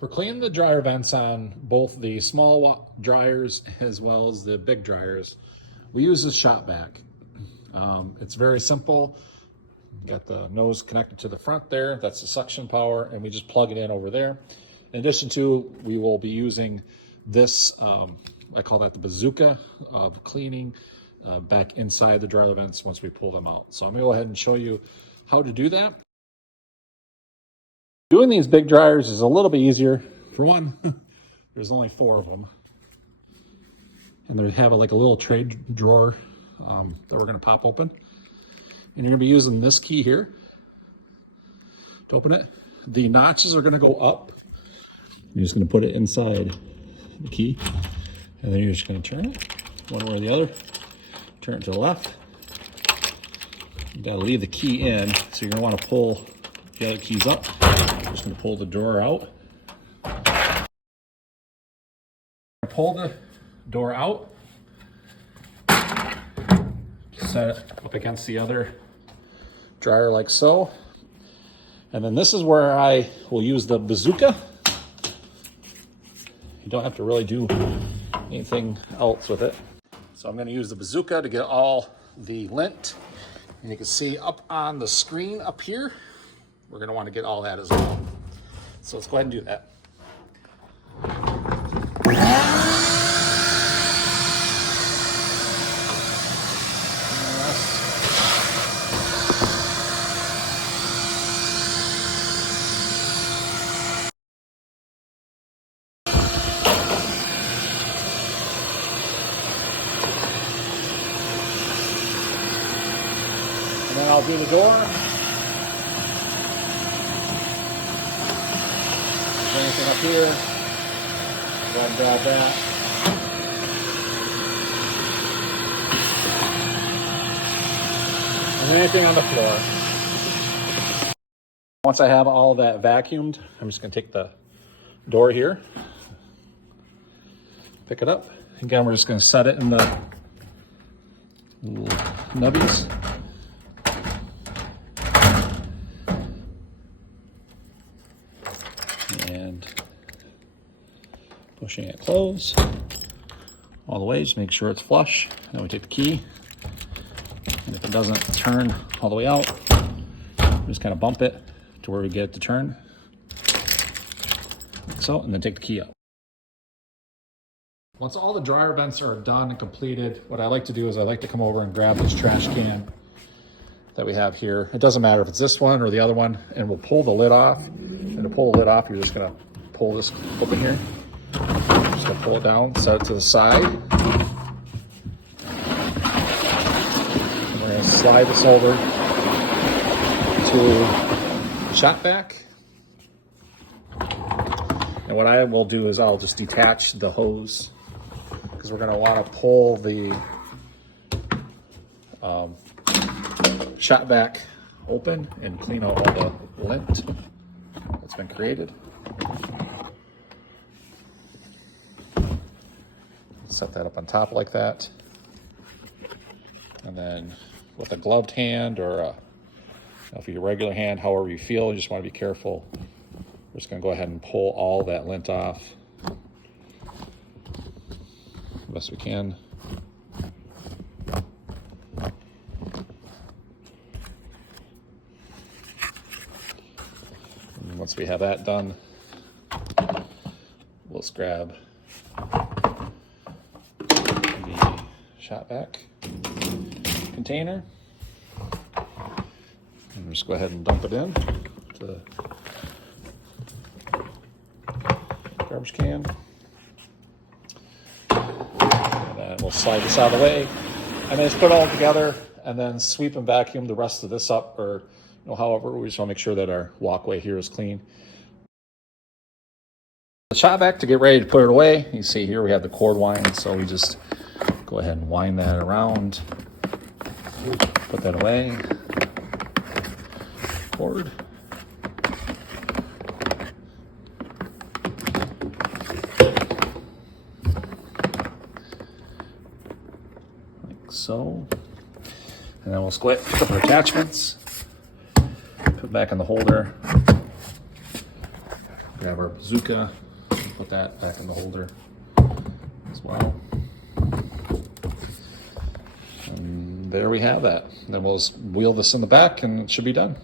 For cleaning the dryer vents on both the small dryers as well as the big dryers, we use this shop vac. It's very simple. Got the nose connected to the front there. That's the suction power, and we just plug it in over there. In addition to, we will be using this, I call that the bazooka of cleaning back inside the dryer vents once we pull them out. So I'm gonna go ahead and show you how to do that. Doing these big dryers is a little bit easier. For one, there's only 4 of them. And they have like a little tray drawer that we're gonna pop open. And you're gonna be using this key here to open it. The notches are gonna go up. You're just gonna put it inside the key. And then you're just gonna turn it one way or the other. Turn it to the left. You gotta leave the key in, so you're gonna wanna pull the other keys up. You're just gonna pull the drawer out. Pull the door out. Set it up against the other dryer like so. And then this is where I will use the bazooka. You don't have to really do anything else with it. So I'm going to use the bazooka to get all the lint. And you can see up on the screen up here, we're going to want to get all that as well. So let's go ahead and do that. And then I'll do the door. Is there anything up here? Go ahead and grab that. And anything on the floor. Once I have all that vacuumed, I'm just going to take the door here, pick it up. Again, we're just going to set it in the little nubbies. And pushing it closed all the way, just make sure it's flush. Then we take the key, and if it doesn't turn all the way out, we just kind of bump it to where we get it to turn, like so, and then take the key out. Once all the dryer vents are done and completed, what I like to do is I like to come over and grab this trash can that we have here. It doesn't matter if it's this one or the other one, and we'll pull the lid off. And to pull the lid off, you're just gonna pull this open here. Just gonna pull it down, set it to the side. And we're gonna slide this over to shop vac. And what I will do is I'll just detach the hose, because we're gonna wanna pull the shop vac open and clean out all the lint that's been created. Set that up on top like that. And then with a gloved hand or if your regular hand, however you feel, you just want to be careful. We're just going to go ahead and pull all that lint off the best we can. And once we have that done, we'll just grab the shop vac container and just go ahead and dump it in to the garbage can. And then we'll slide this out of the way and then just put it all together and then sweep and vacuum the rest of this up, or however, we just want to make sure that our walkway here is clean. The shop vac, to get ready to put it away, you see here we have the cord wind, so we just go ahead and wind that around, put that away, cord. Like so. And then we'll split a couple of attachments, put back in the holder, grab our bazooka, and put that back in the holder as well. And there we have that. Then we'll just wheel this in the back and it should be done.